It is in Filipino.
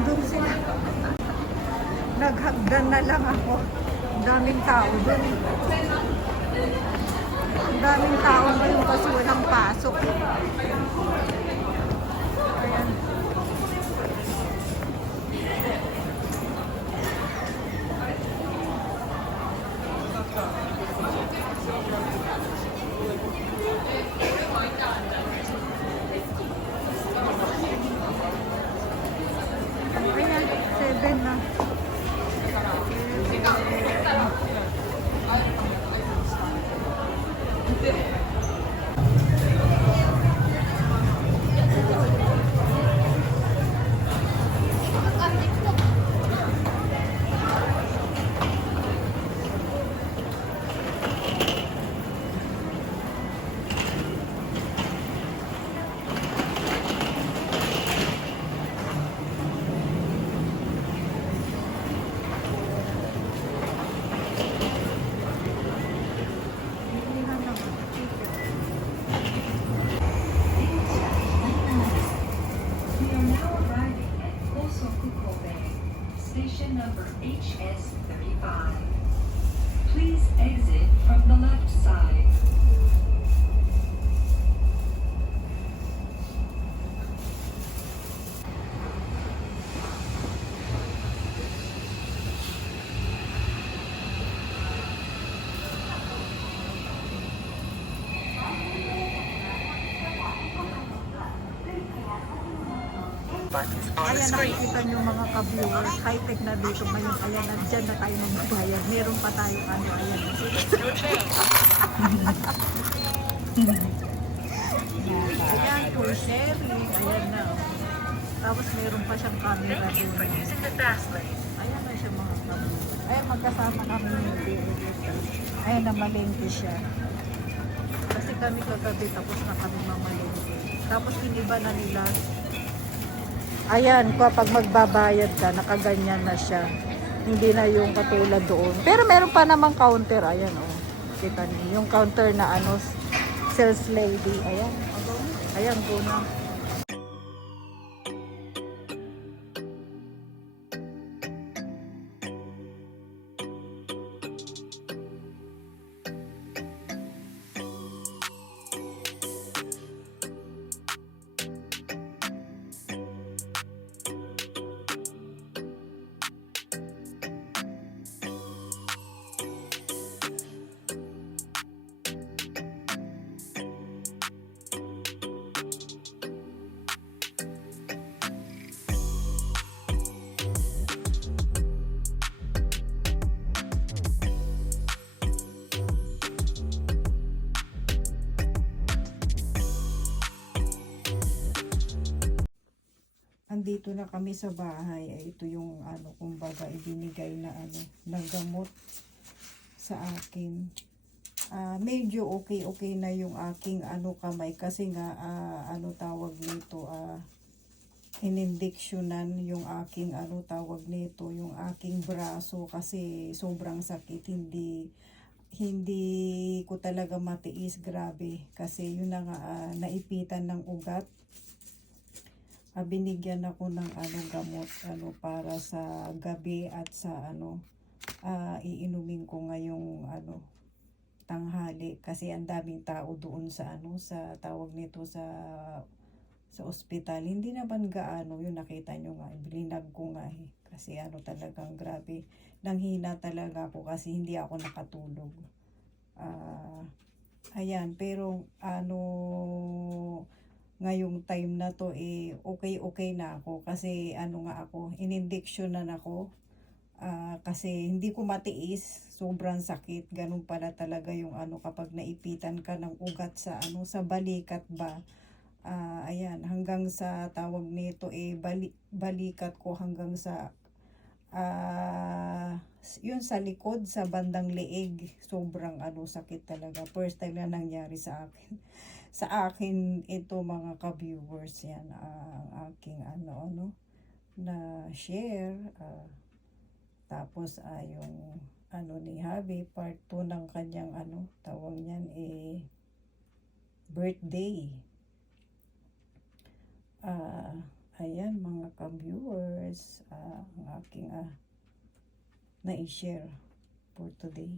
Nandun sila. Naghagdan na lang ako. Ang daming tao dun. Ang daming tao ngayon kasi walang pasok. Ayan. Ayan, 7 na. Station number HS35. Please exit from the left side. Ayan, nakikita nyo mga ka-viewers, high-tech na dito ngayon. Ayan, nandyan na tayo ng magbayad. Meron pa tayo ano, ayan. Ayan, for sharing. Ayan na. Tapos meron pa siyang camera doon. Ayan na siya mga ka-viewers. Ayan, magkasama kami hindi. Ayan, namalengke siya. Kasi kami kagabi tapos na kami mamalengke. Tapos iniba na nila. Ayan, kapag magbabayad ka, nakaganyan na siya. Hindi na yung katulad doon. Pero meron pa namang counter. Ayan, oh. Kita niyo. Yung counter na ano, sales lady. Ayan. Ayan, kuna. Andito na kami sa bahay. Ay, ito yung ano, kumbaga ibinigay na ano, na gamot sa akin. Medyo okay na yung aking ano kamay kasi nga ano tawag nito, inindiksyonan yung aking ano tawag nito, yung aking braso kasi sobrang sakit. Hindi ko talaga matiis, grabe kasi yun na nga, naipitan ng ugat. Binigyan ako ng ano gamot ano para sa gabi at sa ano iinumin ko ngayong ano tanghali kasi ang daming tao doon sa ano sa tawag nito sa ospital. Hindi naman gaano yun, nakita nyo nga, bilinag ko nga kasi ano talagang grabe, nanghina talaga ako kasi hindi ako nakatulog. Ayan, pero ano ngayong time na to okay na ako kasi ano nga ako, inindiksyonan ako kasi hindi ko matiis, sobrang sakit. Ganun pala talaga yung ano kapag naipitan ka ng ugat sa ano sa balikat ba. Ayan, hanggang sa tawag nito balikat ko hanggang sa yun sa likod, sa bandang leeg. Sobrang ano sakit talaga. First time na nangyari sa akin. Sa akin ito mga ka-viewers, yan ang aking ano na share. Tapos yung ano ni Habi, part 2 ng kanyang ano tawag niyan birthday. Ayan mga ka-viewers, ang aking na-share for today.